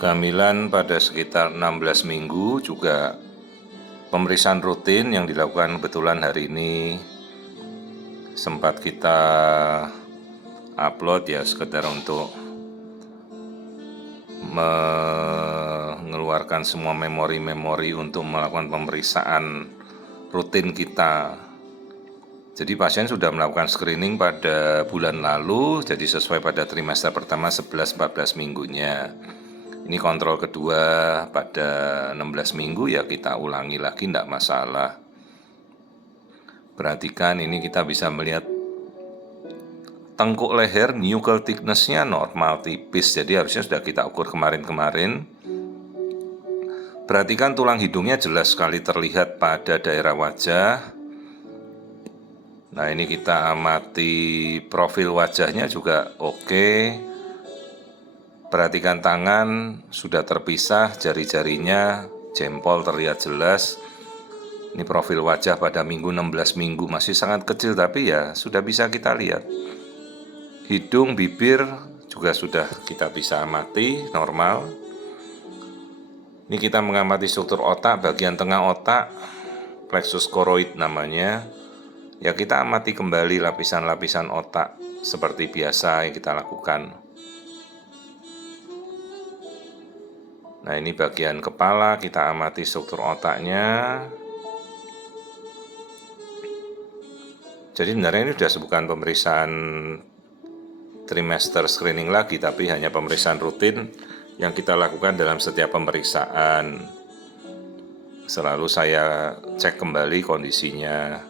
Kehamilan pada sekitar 16 minggu juga pemeriksaan rutin yang dilakukan kebetulan hari ini sempat kita upload ya, sekedar untuk mengeluarkan semua memori-memori untuk melakukan pemeriksaan rutin kita. Jadi pasien sudah melakukan screening pada bulan lalu, jadi sesuai pada trimester pertama 11-14 minggunya. Ini kontrol kedua pada 16 minggu ya, kita ulangi lagi, tidak masalah. Perhatikan ini, kita bisa melihat tengkuk leher nuchal thickness-nya normal tipis, jadi harusnya sudah kita ukur kemarin-kemarin. Perhatikan tulang hidungnya jelas sekali terlihat pada daerah wajah. Nah, ini kita amati profil wajahnya juga oke. Perhatikan tangan sudah terpisah, jari-jarinya, jempol terlihat jelas. Ini profil wajah pada minggu 16 minggu, masih sangat kecil tapi ya sudah bisa kita lihat. Hidung, bibir juga sudah kita bisa amati normal. Ini kita mengamati struktur otak, bagian tengah otak, plexus choroid namanya. Ya, kita amati kembali lapisan-lapisan otak seperti biasa yang kita lakukan. Nah, ini bagian kepala, kita amati struktur otaknya. Jadi sebenarnya ini sudah bukan pemeriksaan trimester screening lagi, tapi hanya pemeriksaan rutin yang kita lakukan dalam setiap pemeriksaan. Selalu saya cek kembali kondisinya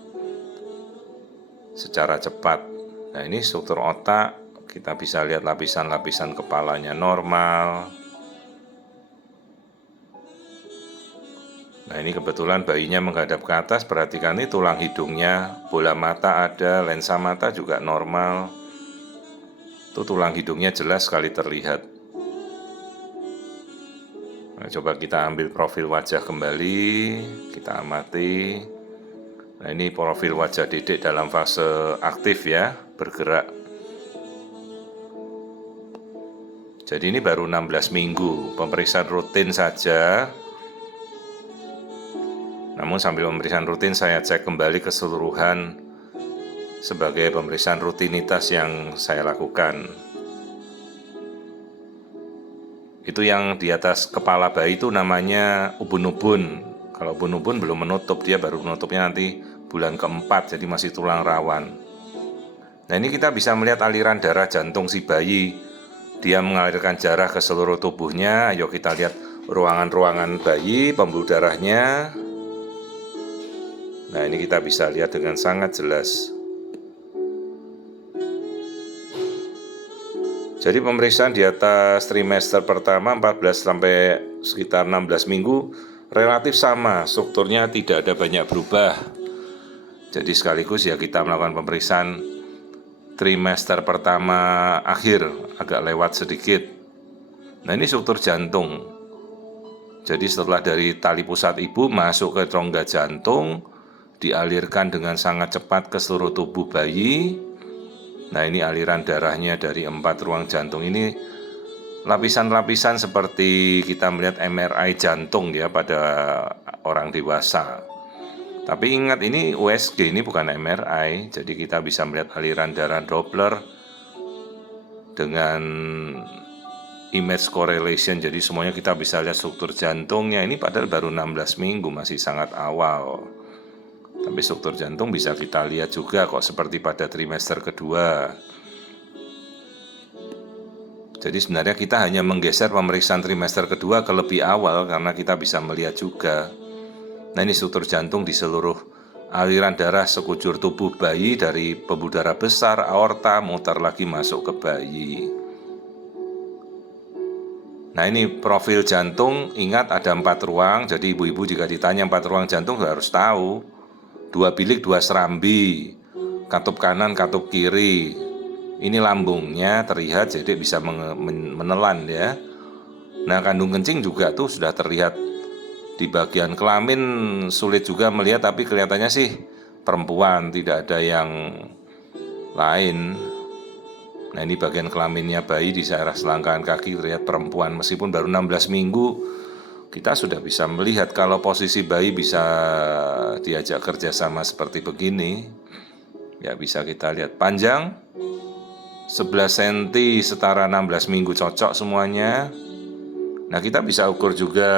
secara cepat. Nah, ini struktur otak, kita bisa lihat lapisan-lapisan kepalanya normal. Nah, ini kebetulan bayinya menghadap ke atas, perhatikan ini tulang hidungnya, bola mata ada, lensa mata juga normal. Itu tulang hidungnya jelas sekali terlihat. Nah, coba kita ambil profil wajah kembali, kita amati. Nah, ini profil wajah Dedek dalam fase aktif ya, bergerak. Jadi ini baru 16 minggu, pemeriksaan rutin saja. Namun sambil pemeriksaan rutin saya cek kembali keseluruhan sebagai pemeriksaan rutinitas yang saya lakukan. Itu yang di atas kepala bayi itu namanya ubun-ubun. Kalau ubun-ubun belum menutup, dia baru menutupnya nanti bulan keempat, jadi masih tulang rawan. Nah, ini kita bisa melihat aliran darah jantung si bayi. Dia mengalirkan darah ke seluruh tubuhnya. Ayo kita lihat ruangan-ruangan bayi, pembuluh darahnya. Nah, ini kita bisa lihat dengan sangat jelas. Jadi pemeriksaan di atas trimester pertama 14 sampai sekitar 16 minggu relatif sama, strukturnya tidak ada banyak berubah. Jadi sekaligus ya kita melakukan pemeriksaan trimester pertama akhir, agak lewat sedikit. Nah, ini struktur jantung. Jadi setelah dari tali pusat ibu masuk ke rongga jantung, dialirkan dengan sangat cepat ke seluruh tubuh bayi. Nah, ini aliran darahnya dari 4 ruang jantung. Ini lapisan-lapisan seperti kita melihat MRI jantung ya pada orang dewasa. Tapi ingat, ini USG, ini bukan MRI. Jadi kita bisa melihat aliran darah Doppler dengan image correlation. Jadi semuanya kita bisa lihat struktur jantungnya. Ini padahal baru 16 minggu, masih sangat awal. Tapi struktur jantung bisa kita lihat juga kok seperti pada trimester kedua. Jadi sebenarnya kita hanya menggeser pemeriksaan trimester kedua ke lebih awal karena kita bisa melihat juga. Nah, ini struktur jantung di seluruh aliran darah sekujur tubuh bayi, dari pembuluh darah besar, aorta, muter lagi masuk ke bayi. Nah, ini profil jantung, ingat ada 4 ruang. Jadi ibu-ibu jika ditanya 4 ruang jantung harus tahu. 2 bilik, 2 serambi, katup kanan, katup kiri. Ini lambungnya terlihat, jadi bisa menelan ya. Nah, kandung kencing juga tuh sudah terlihat. Di bagian kelamin sulit juga melihat, tapi kelihatannya sih perempuan, tidak ada yang lain. Nah ini bagian kelaminnya bayi di daerah selangkangan kaki terlihat perempuan. Meskipun baru 16 minggu, kita sudah bisa melihat kalau posisi bayi bisa diajak kerjasama seperti begini. Ya bisa kita lihat panjang 11 cm setara 16 minggu cocok semuanya. Nah kita bisa ukur juga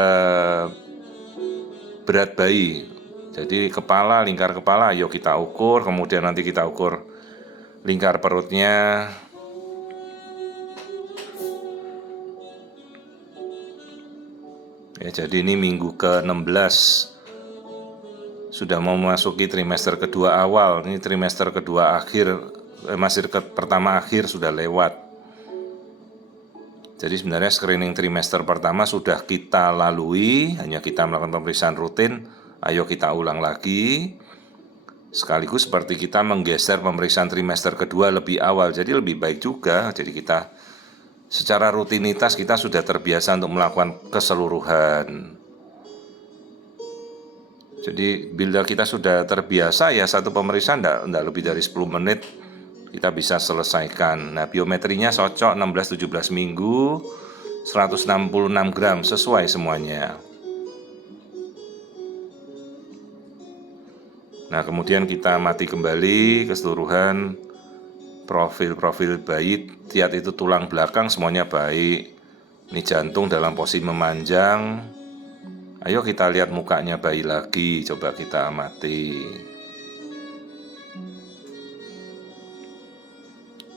berat bayi. Jadi kepala, lingkar kepala, yuk kita ukur. Kemudian nanti kita ukur lingkar perutnya. Ya, jadi ini minggu ke-16. Sudah mau memasuki trimester kedua awal. Ini trimester kedua akhir, pertama akhir sudah lewat. Jadi sebenarnya screening trimester pertama sudah kita lalui, hanya kita melakukan pemeriksaan rutin. Ayo kita ulang lagi. Sekaligus seperti kita menggeser pemeriksaan trimester kedua lebih awal. Jadi lebih baik juga. Jadi kita secara rutinitas kita sudah terbiasa untuk melakukan keseluruhan. Jadi bila kita sudah terbiasa ya satu pemeriksaan enggak lebih dari 10 menit kita bisa selesaikan. Nah biometrinya cocok 16-17 minggu 166 gram sesuai semuanya. Nah kemudian kita amati kembali keseluruhan profil bayi. Lihat itu tulang belakang semuanya baik. Ini jantung dalam posisi memanjang. Ayo kita lihat mukanya bayi lagi, coba kita amati.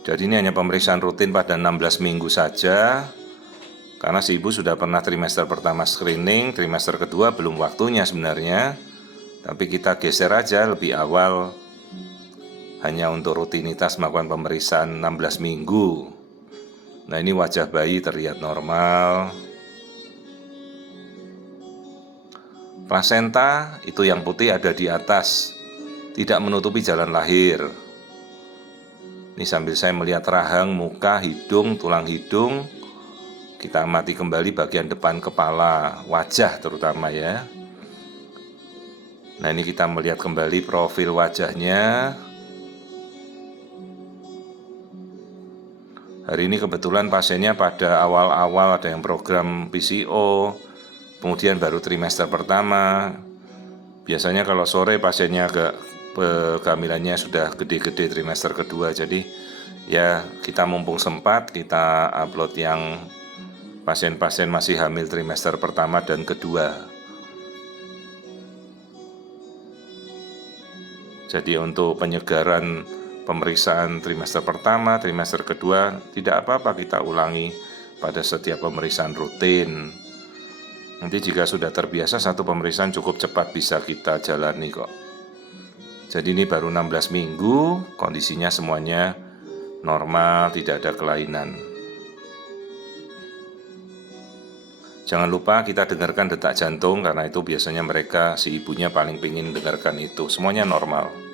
Jadi ini hanya pemeriksaan rutin pada 16 minggu saja. Karena si ibu sudah pernah trimester pertama screening, trimester kedua belum waktunya sebenarnya. Tapi kita geser aja lebih awal, hanya untuk rutinitas melakukan pemeriksaan 16 minggu. Nah ini wajah bayi terlihat normal. Plasenta itu yang putih ada di atas, tidak menutupi jalan lahir. Ini sambil saya melihat rahang, muka, hidung, tulang hidung. Kita amati kembali bagian depan kepala, wajah terutama ya. Nah ini kita melihat kembali profil wajahnya. Hari ini kebetulan pasiennya pada awal-awal ada yang program PCO, kemudian baru trimester pertama. Biasanya kalau sore pasiennya kehamilannya sudah gede-gede trimester kedua. Jadi ya kita mumpung sempat kita upload yang pasien-pasien masih hamil trimester pertama dan kedua. Jadi untuk penyegaran pemeriksaan trimester pertama, trimester kedua tidak apa-apa kita ulangi pada setiap pemeriksaan rutin. Nanti jika sudah terbiasa satu pemeriksaan cukup cepat bisa kita jalani kok. Jadi ini baru 16 minggu, kondisinya semuanya normal, tidak ada kelainan. Jangan lupa kita dengarkan detak jantung karena itu biasanya mereka si ibunya paling pingin dengarkan itu. Semuanya normal.